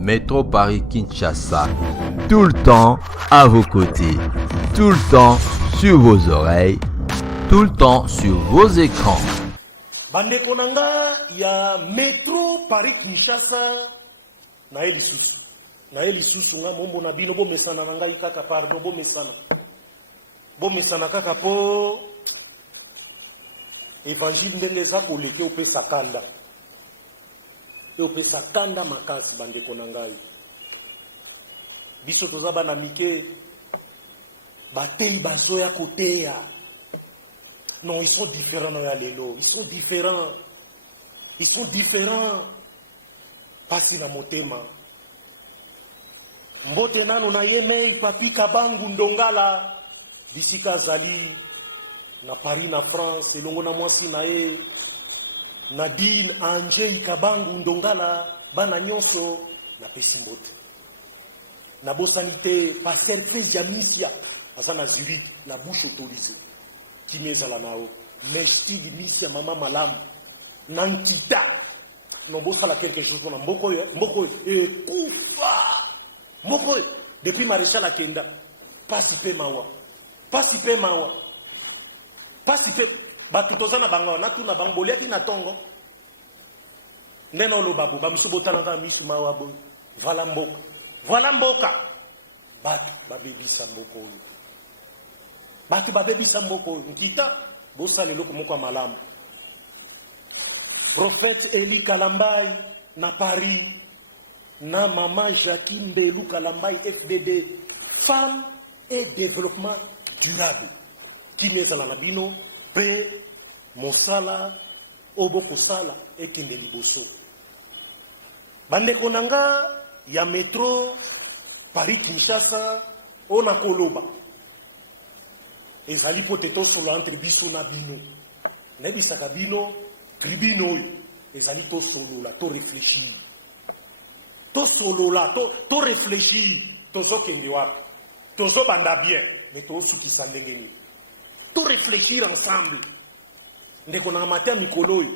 Métro Paris-Kinshasa, tout le temps à vos côtés, tout le temps sur vos oreilles, tout le temps sur vos écrans. Bande konanga ya Métro Paris-Kinshasa na elisusu nga mombo na bino bomesana na ngai kaka pardon bomesana kaka po évangile ndenge eza koleke opesa kanda opesa kanda makasi bandeko na ngai biso toza bana mike batei bazoya koteya. Non, ils sont différents dans lelo, ils sont différents pasi na motema mbote nano na yeme papi kabangu ndongala bisika zali na Paris na France elongo na mwasi na ye Nadine Anje Kabangu ndongala bana nyonso na pesi mbote na bosanité Pasteur Plezia Misia azana Zurich na bouche autorisée kinezala nao Mestidi Misia mama malamu nankita non bosala quelque chose na mboko et kufa mboko depuis maréchal akenda pasi pe mawa batu tozana bango na tuna bangbolia ki na tongo neno lo babu bamsubotana ka misu mawa bo voilà mboka batu babebisa mboko nkita bosale loko moko malamu. Prophète Eli Kalambai na Paris na maman Jacqueline Belou Kalambai FDD femme et développement durable kimezala na bino pe mosala oboko sala ekende liboso bandeko nanga ya Métro Paris Kinshasa ona koloba ezali poteto solo entre biso na bino nebisaka bino tribune oyo ezali to solola to réfléchir to réfléchir tozokende wapi tozobanda bien mais tosukisa ndenge nini to réfléchir ensemble ndeko na matia mikolo oyo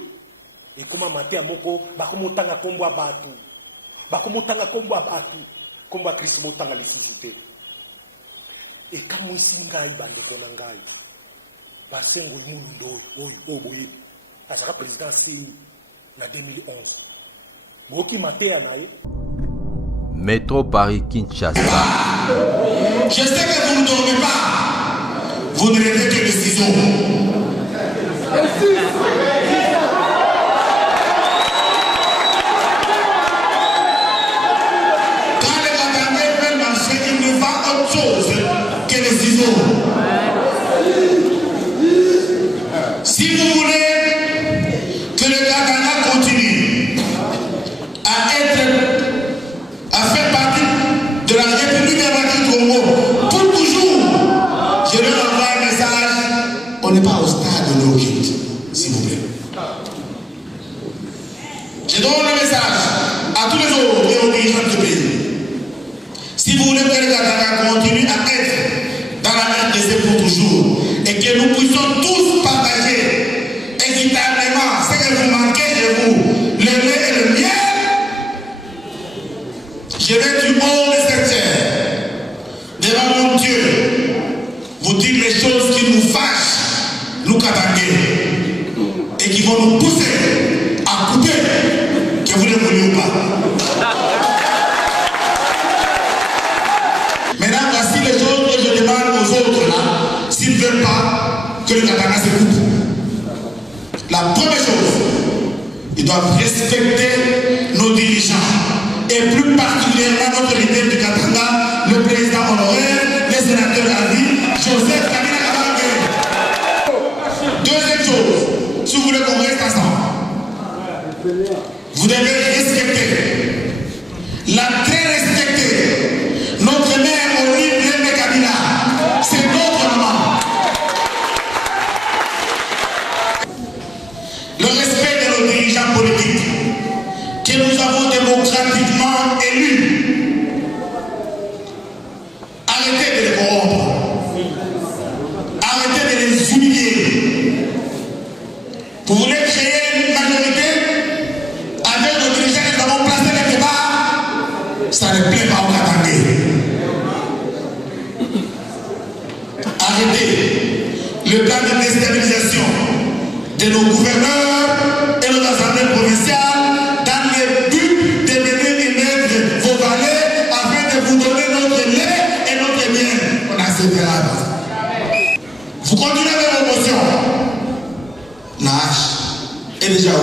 ekoma matia moko bakomotanga kombo abatu kombo ya Kristo motanga lisusu te ekamwisi ngai bandeko na ngai basengo mulundo oyo boyebi azaka président CENI na 2011 boki matea na ye. Métro Paris-Kinshasa. Je sais que vous ne dormez pas. Vous ne rêvez que de ciseaux. Quand les Katangais veulent marcher, ils ne font autre chose que les ciseaux. Si vous voulez que le Katanga continue à faire partie de la République démocratique du Congo pour toujours, je leur envoie un message. On n'est pas au stade de l'origine, s'il vous plaît. Je donne le message à tous les autres et aux dirigeants du pays. Si vous voulez que le Katanga continue à être dans la RDC pour toujours et que nous puissions tous partager équitablement ce que vous manquez de vous, le lait et le miel, je vais du haut de cette terre, devant mon Dieu, vous dire les choses qui nous fâchent, nous Katangais, et qui vont nous pousser à couper, que vous ne vouliez pas. Maintenant, voici les choses que je demande aux autres là, s'ils ne veulent pas que le Katanga se coupe. La première chose, ils doivent respecter nos dirigeants. Et plus particulièrement notre leader du Katanga, le président honoraire, le sénateur à vie, Joseph Kabila Kabange. Deuxième chose, si vous voulez qu'on reste ensemble, vous devez respecter, la très respecter, notre mère Olive Lembe Kabila. C'est notre maman. Le respect de nos dirigeants politiques que nous avons démocratiquement élus. Arrêtez de les corrompre. Arrêtez de les humilier. Vous voulez créer une majorité avec nos dirigeants que nous avons placés quelque part. ça ne plaît pas au Katangé. Arrêtez le plan de déstabilisation de nos gouverneurs et nos assemblées provinciales dans le but de venir y mettre vos valets afin de vous donner notre lait et notre miel. On acceptera pas. Vous continuez avec vos motions. La hache est déjà où?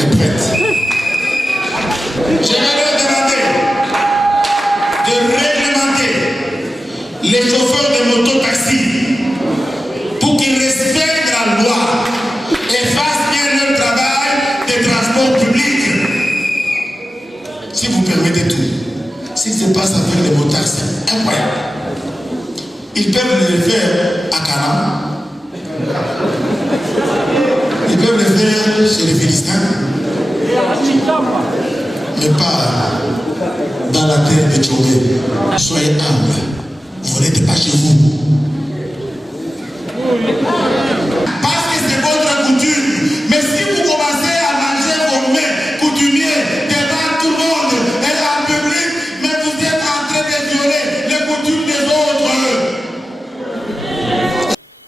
Est prête. Je vais leur demander de réglementer les chauffeurs de moto-taxi pour qu'ils respectent la loi et fassent bien leur travail de transport public. Si vous permettez tout, si se passe avec les motards, c'est incroyable. Ils peuvent le faire à Canaan. Ils peuvent le faire chez les Philistins. Mais pas dans la terre de Tchobé. Soyez humbles. Vous n'êtes pas chez vous. Parce que c'est votre coutume. Mais si vous commencez à manger vos mets coutumiers devant tout le monde et en public, mais vous êtes en train de violer les coutumes des autres.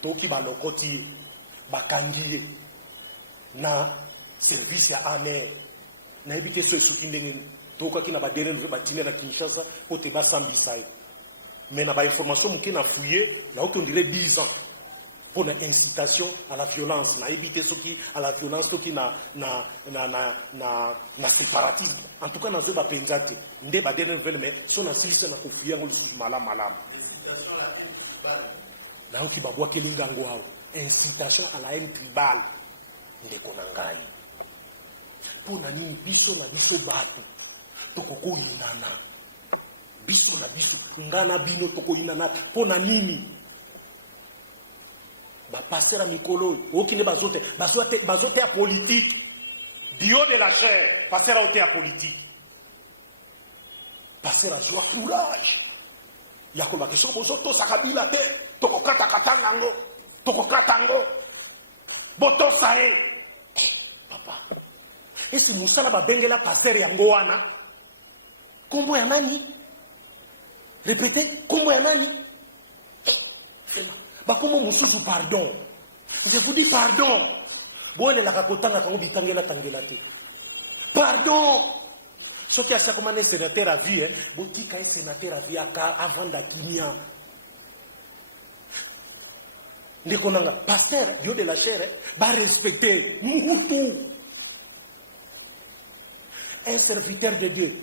Toki balokoti bakangiye na service ya amer na ebite so esuki ndenge tokaki na badere nve batine na Kinshasa po te basambisa ye mais na ba information muke na fouiller na on dirait 10 ans pour une incitation à la violence na ebite soki à la violence soki na séparatisme en tout cas na zo ba penzate nde badere nve mais so na silisa na kofiya ngolu malama na oki babwa kelinga ngwao incitation à la haine tribale ndeko na ngai pona nini biso na biso bato tokokoyinana biso na biso ngana bino tokoyinana pona nini bapasser à mikolo okine bazote ya politique dio de la chair passer à ote ya politique passer à joie courage yakoba kesho bozoto sakabila te tokokata katangango tokokatango boto sae papa esi musala babengela passer yango wana kombo ya nani répétez kombo ya nani bakomo mususu pardon je vous dis pardon boele la kakotanga kango bitangela tangela te pardon soki a chaque mané sénateur à vie botika sénateur à vie avant d'Akinia Ndekonanga, pasteur, Dieu de la chair, va respecter Muhutu. Un serviteur de Dieu.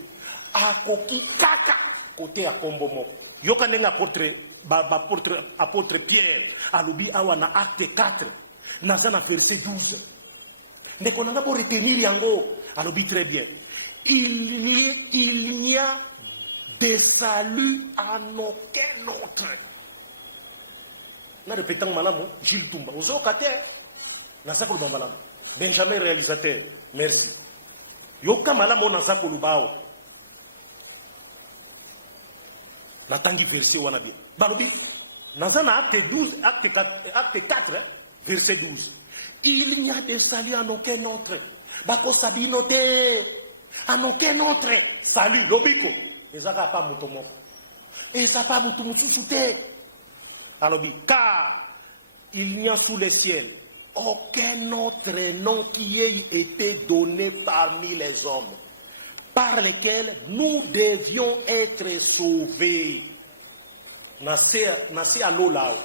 A koki kaka côté à Kombomo. Yokanenga apôtre Pierre, à l'obi awana acte 4, nazana verset 12. Ndekonanga pour retenir yango, à l'obi très bien. Il n'y a de salut en aucun autre. Na répétant malamu Gilles Toumba ozo kate na sakolo malamu Benjamin réalisateur merci yoka malamu na sakolo bao na tangi verset wana bien balobi nazana acte 12 acte 4 verset 12 il n'y a de salut en aucun autre bako sabinote en aucun autre salut lobiko ezaka pa mutomo eza pa mutumu susute. Alors, car il n'y a sous le ciel aucun autre nom qui ait été donné parmi les hommes par lesquels nous devions être sauvés. Nasé à l'eau là,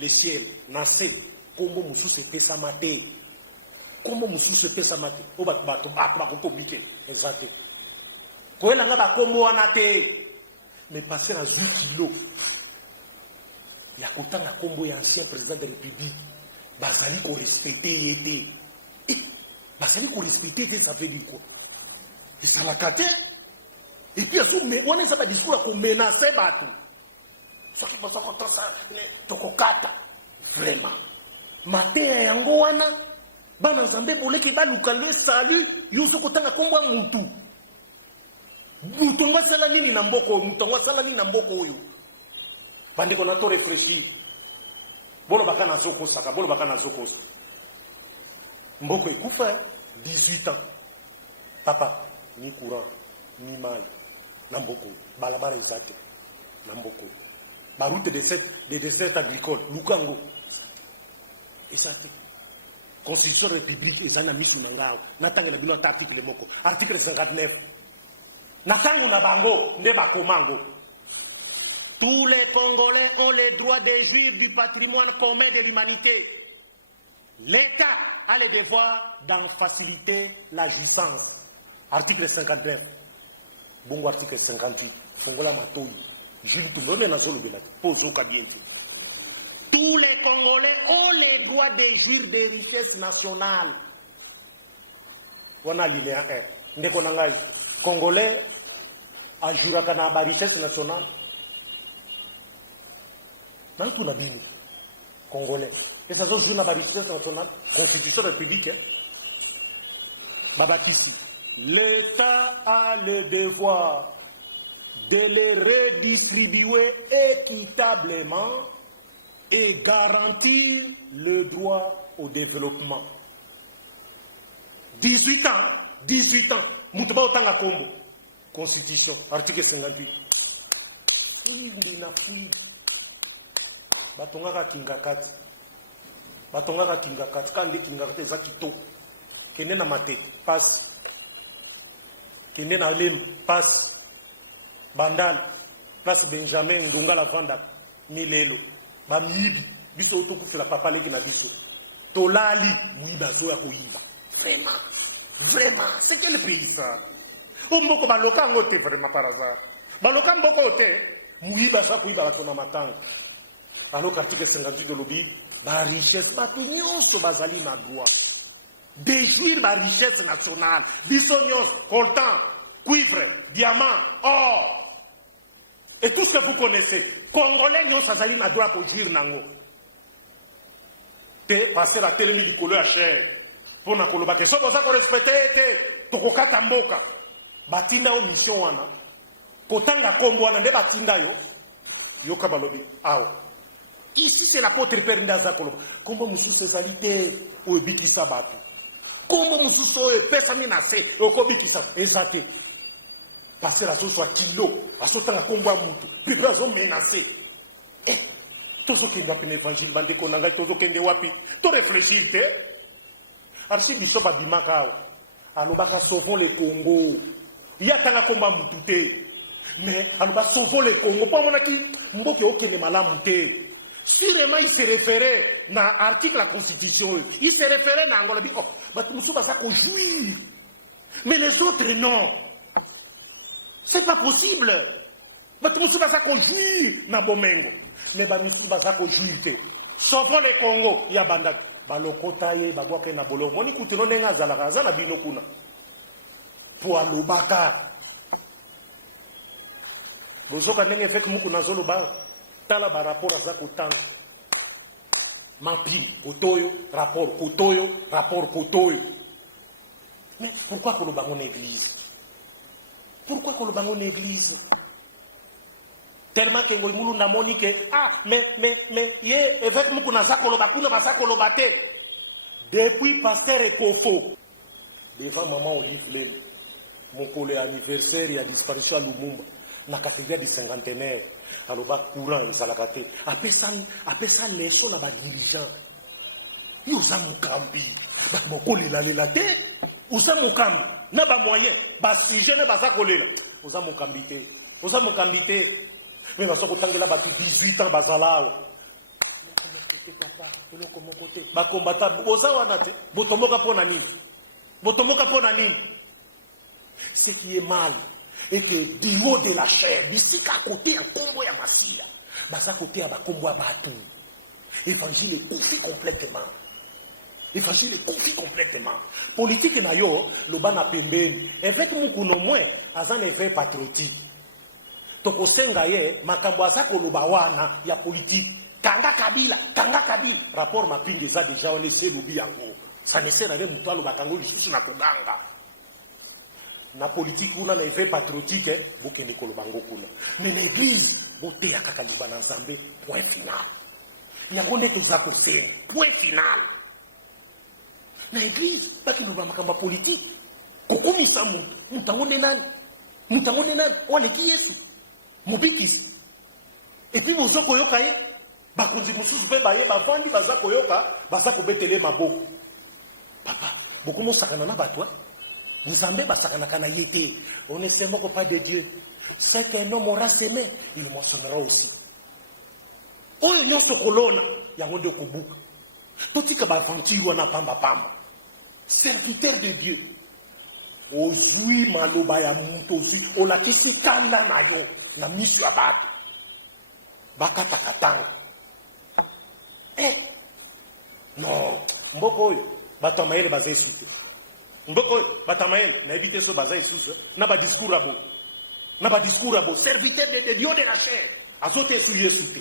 le ciel, nasé. Comment Moussou se fait sa maté? Comment Moussou se fait sa maté? Oh, bah, compliqué. Exact. Quand elle a comment anaté, mais passer à Zutilo. Il y a autant de combo ancien président de la République. Bazali qu'on respecte été. Bazali qu'on respecte ça veut dire quoi? Et ça l'a caté. Et puis on est pas discours qu'on menaçait bateau. Ça qui passe quand ça tokokata vraiment. Matin yango wana bana zambe bolé ki ba lukale salut yusu kotanga kombo mutu. Mutu ngwa sala nini na mboko, mutu ngwa sala nini na mboko oyo. Bandi qu'on a tout réfléchi. Bolo bakana zoko saka, bolo bakana zoko. Mboko ekufa 18 ans. Papa, ni courant, ni maille. Namboko, balabara ezate, Namboko, la route des desserts agricoles, Lukango, ezate. Constitution république ezana misu nangao, natanga na bino article moko, article 59. Natango na bango, ndeba komango. Tous les Congolais ont le droit de jouir du patrimoine commun de l'humanité. L'État a le devoir d'en faciliter la jouissance. Article 59. Bongo article 58. Fongola Matoyi. Jules Toulone Nazolo Bela. Pozo Kadienti. Tous les Congolais ont le droit de jouir des richesses nationales. Wana linéa 1. Ndeko nangai. Congolais ajuraka na ba richesse nationale. Nantu na bini. Congolais. Et ça se joue dans la richesse nationale, constitution républicaine. Babakisi. L'État a le devoir de les redistribuer équitablement et garantir le droit au développement. 18 ans, Moutouba Otanga Kombo, Constitution, article 58. Batonga Kingakati. Batonga Kingakati, Kande Kingakati, Zakito, Kende na Mate, passe. Kende na Lim, passe. Bandal, place Benjamin, Ndonga la Vanda, Milelo, Bamibi, Biso Otoku la papa leki na Biso. Tolali, Mouiba Zoya Koiba. Vraiment, c'est quel pays ça? Mboko baloka ngote vraiment par hasard. Baloka mboko te, Mouiba sa Koiba batona matanga. Alors l'article 58 de l'Obi, la richesse, la nyonso bazali na droit. Déjouir la richesse nationale, bisognos, coltan, cuivre, diamant, or. Et tout ce que vous connaissez, Congolais nyonso bazali na droit pour jouir nango. Te passer la télé likolo ya cher. Pour na koloba ke so boza ko respecter te tokokata mboka. Batinda o mission wana. Kotanga kombo wana nde batinda yo. Yoka balobi. Awo. Ici, c'est l'apôtre Père Ndazakolo. Comment Moussou Césalité ou Bikisa Batu? Comment Moussou Soe, Pessaminase, ou Kobikisa, Ezate? Parce que la sauce soit kilo, la sauce à combat moutou, puis la zone menacée. Eh, tout ce qui est dans l'évangile, bandé qu'on a tout ce qui est wapi, tout réfléchir, te? Archi Bishop Abimakao, alobaka sauvons les Congo. Il y a tant à combat moutou, mais alobaka sauvons les Congo. Pas mon aki, mboke oke ne malamouté. Sûrement, il se référait à l'article de la Constitution. Il se référait à Angola. Oh, jouir. Mais les autres, non. C'est pas possible. Jouir na Bomengo. Mais jouir. Sauvons les Congo. Il y a Bandak. Balokotaye, Bagwake na Bolo. Moni Koutino Nenga Zalaraza na Binokuna. Pour Alobaka. Bozoka Nenge fait que Moukuna Zoloba. Tala ba rapport à ça kotanga. Mapi, kotoyo, rapport kotoyo. Mais pourquoi qu'on le bango église? Pourquoi qu'on le bango église? Tellement que ngoimulu na monique, mais, ye, évêque moukou na zakolo bakuna basakolo bate. Depuis pasteur et Kofo, devant maman Olive Lem, mon collègue anniversaire et a disparition à Lumumba, na cathédrale du cinquantenaire. Alors, courant, ils ont la gâté. Après ça, les gens là-bas dirigeants. Ils ont mon cambi. Bon, coller là, les latés. Ils ont mon cambi. N'a pas moyen. Bah, si je n'ai pas ça coller là. Ils ont mon cambité. Ils ont mon cambité. Mais parce que tant là, 18 ans, bazala. Bah, combattant. Ils ont un athée. Botomoka pona nini. Botomoka pona nini. Ce qui est mal. Et que du haut de la chair, d'ici qu'à côté, un combo à Massia, à côté, à combo à Batou. Évangile est conflit complètement. Évangile est conflit complètement. Politique na yo, le ban a pembeni. Avec mon kuno moins, azan est patriotique. Toko senga ye, makambo azako lobawana, ya politique. Kanga Kabila. Rapport ma pingeza déjà, on essaie l'oubi yango. Ça ne sert à rien, moutoua lobakango, l'issue na koganga. Na politique kuna na effet patriotique bokende kolobango kuna mais l'église boteya kaka liba na Nzambe point final yango nde toza kosena point final na église baki loba makamba politique kokumisa mutu yango nde nani Mutango nena wale ki Yesu. Mubikisi. Et puis vous koyoka ye bakonzi mususu pe baye bavandi baza koyoka baza kobetele maboko. Papa, beaucoup mo sakana na batwa. Nzambe basakana kana yete. On ne sait pas de Dieu. C'est qu'un homme aura semé, il moissonnera aussi. Oyo nyonso kolona yango nde kobuka. Totika baventure wana pamba pamba. Serviteur de Dieu. Ozui maloba ya muto ozui olakisi kanda na yo na misu ya bato. Bakata katanga. Non, mboko oyo bato mayele baza esute. Mboko oyo bato mayele na ebite so baza esute na ba discours abo. Na ba discours abo serviteur de Dieu de la chair. Azote su Yesu te.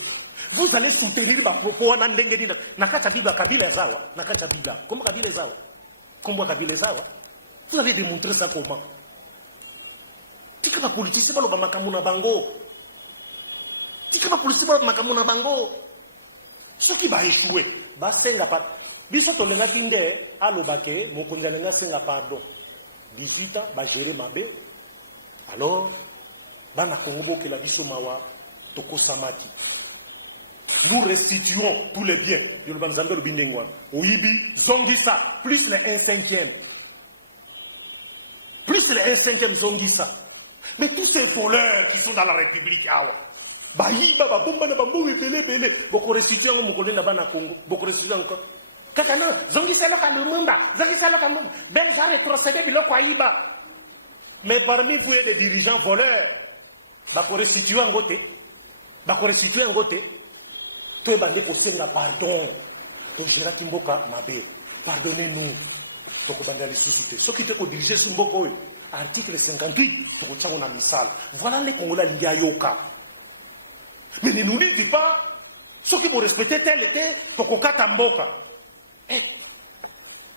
Vous allez soutenir ma propos wana ndenge nini na kata Biblia kabila zawa na kata Biblia. Comment kabila zawa? Comment kabila zawa? Vous allez démontrer ça comment? Tika ba politicien baloba makambo na bango. Tika ba politicien baloba makambo na bango. Soki ba échouer, ba senga pa. Biso to lenga tinde aloba ke mokonzi lenga senga pardon. 18 ans ba gérer mabe. Alors bana kongo ke la biso mawa toko samaki. Nous restituons tous les biens de l'Obanzando de Bindengwan. Oibi, Zongisa, plus les 1/5. Plus les 1/5 Zongisa. Mais tous ces voleurs qui sont dans la République, Baïba, Babomba, Bambou, Bélé, beaucoup restituent en Mokolé, Nabana Congo, beaucoup restituent encore. Kakana, Zongisa local Mumba, Zongisa local Mumba, Belza rétrocédé, Biloko Aïba. Mais parmi vous, des dirigeants voleurs, beaucoup restituent en côté, beaucoup restituent en côté. Toi, bande pour senga pardon. Donc, Gérard Mboka, Mabé, pardonnez-nous. Donc, bande les susciter. Ce qui te faut diriger sur Mboko, article 58, on a mis ça. Voilà les Congolais Liayoka. Mais ne nous dites pas, ceux qui vont respecter tel était, pour qu'on kata Mboka.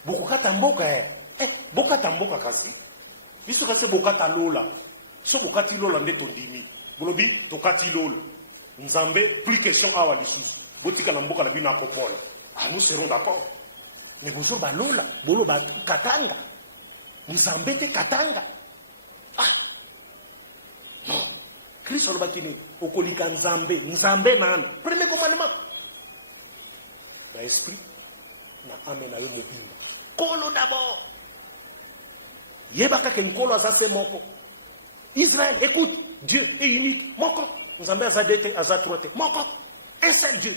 Beaucoup kata Mboka, Boka Tamboka kasi. Biso kasi Boka Talola. Ce Boka Tilola n'est ton dimi. Bolobi, Tokati Lola. Nzambe, plus question à Walissus. Botika Namboka la bina Kopole. Ah, nous serons d'accord. Mais vous avez Lola, Boloba Katanga. Nzambe te Katanga. Ah, non. Christ Olobakini, Okolika Nzambe, Nzambe nan. Premier commandement. L'esprit na amena yo mobimba. Kolo d'abord. Yebaka Kenkolo Azase Moko. Israël, écoute, Dieu est unique. Moko. Nzambe azadete azatrote moko un seul Dieu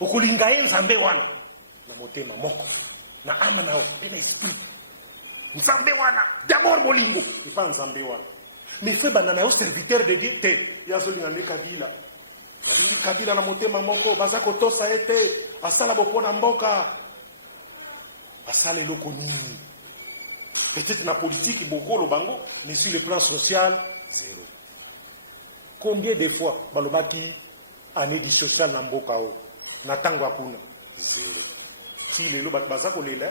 okulinga ye nzambe wana na motema moko na ama na esprit nzambe wana d'abord molingo et pas nzambe wana mais fait banana yo serviteur de Dieu te yazolinga ne kabila yazolinga kabila na motema moko bazako tosa ete asala bopona mboka asala eloko nini peut-être na politique bokolo bango mais sur le plan social zéro. Combien de fois balobaki année du social na mboka o na tango akuna zéro. Si lelo baza kolela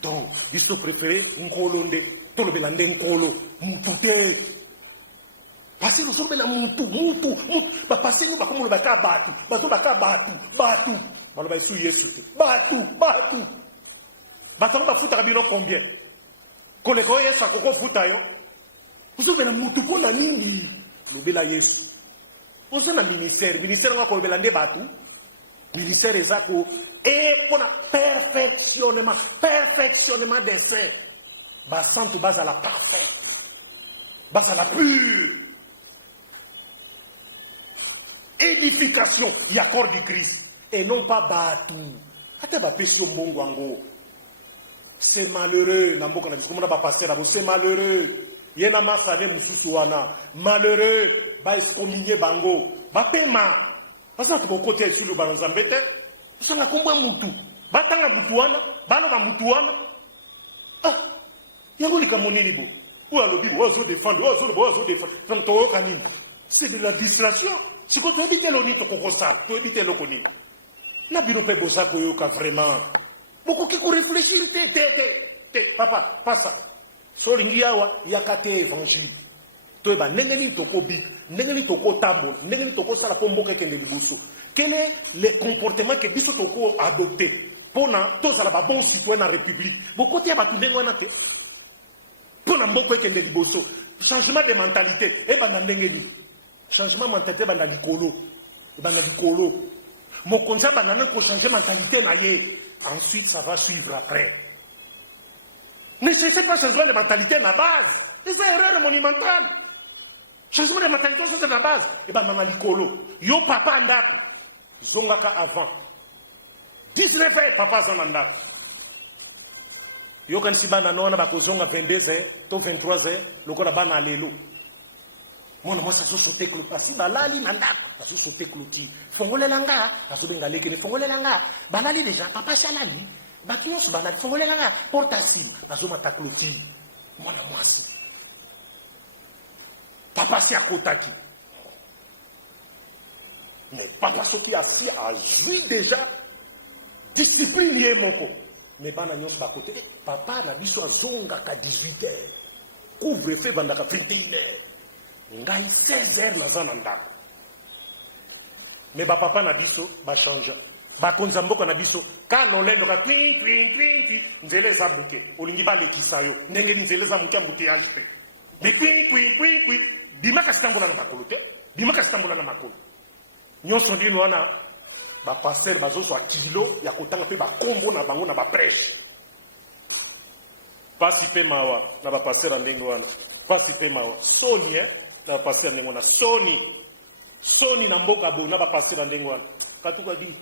donc ils sont préférés nkolo nde tolobela nde nkolo mutu te parce que nous sommes na mutu ba passer nous ba komo baka batu bazo baka batu baloba su Yesu batu batango bafuta kabino combien koleko Yesu akoko futa yo vous avez na mutu pona nini lobela Yesu. Vous avez un ministère ngako lobela nde batu. Ministère ezako et pour le perfectionnement des saints. Basant ou base à la parfaite. Base à la pure. Édification, il y a corps du Christ et non pas batu. Ata ba pesio mbongo ango. C'est malheureux, namboka na discours ba passer là, c'est malheureux. Yena masale mususu wana malheureux ba escominye bango ba pema parce que beaucoup côté sur le banzambete sanga komba mutu batanga mutu wana bana ba mutu wana ah yango likamoneli bo ou alobi bo zo défendre tanto kanini c'est de la distraction si ko éviter l'oni to kokosala to éviter l'okoni na bino pe bozako yoka vraiment beaucoup qui ko réfléchir te papa pas ça. Solingi yawa yakate évangile toyeba ndenge nini tokobi ndenge nini tokotambola ndenge nini tokosala po mboka ekende liboso quel est le comportement que biso toko adopté mpona tozala babon citoyen na république bokoti ya bato ndenge wana te mpona mboka ekende liboso changement de mentalité. Et ben ndengeni. Changement de mentalité ben likolo. Et ben likolo. Mon conseil ben ko changer mentalité na ye. Ensuite ça va suivre après. Ne cherchez pas changement de mentalité na base. C'est une erreur monumentale. Changement de mentalité c'est la base. Et ben na likolo. Yo papa ndako. Zongaka avant. 19 ans papa zananda. Yo kan si bana nona ba kozonga 22h to 23h lokola bana lelo. Mona moi ça so sauter clou asi balali nandako ça so sauter clou ki fongolela nga aso benga leke ne fongolela nga balali déjà papa chalali bakinyo so balali fongolela nga porta sim aso mata clou ki mona mwasi papa si akotaki mais papa soki asi a joui déjà discipline ye moko. Mais bana nyos ba côté papa na biso azonga ka 18h couvre-feu bandaka 21h ngai 16h na zana ndako. Mais ba papa na biso ba change ba konza mboka na biso ka lolendo ka twin nzele za buke olingi ba lekisa yo ndenge ni nzele za muke mbuke ya jpe mais twin dimaka stambola na makolo te dimaka stambola na makolo nyonso ndi wana ba pasteur bazoso a kilo ya kotanga pe ba kombo na bango na ba prêche pasi pe mawa na ba pasteur ndenge wana pasi pe mawa soni na ba pasteur ndenge wana soni na mboka bo na ba pasteur ndenge wana katuka di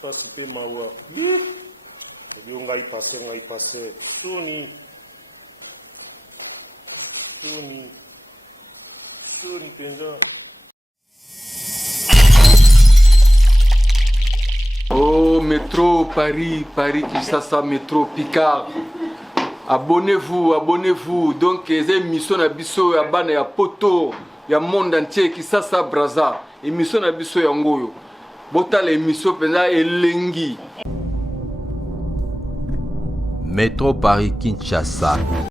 pasi pe mawa yo ngai pasteur soni penza. Oh, métro Paris, Kinshasa, métro Picard. Abonnez-vous. Donc, les émissions à Bisso, à Bana, à Poto, il y a monde entier, Kinshasa, Braza. Émission à Bisso, à Ngoyo. Bota l'émission, Pena et Lengi. Métro Paris Kinshasa.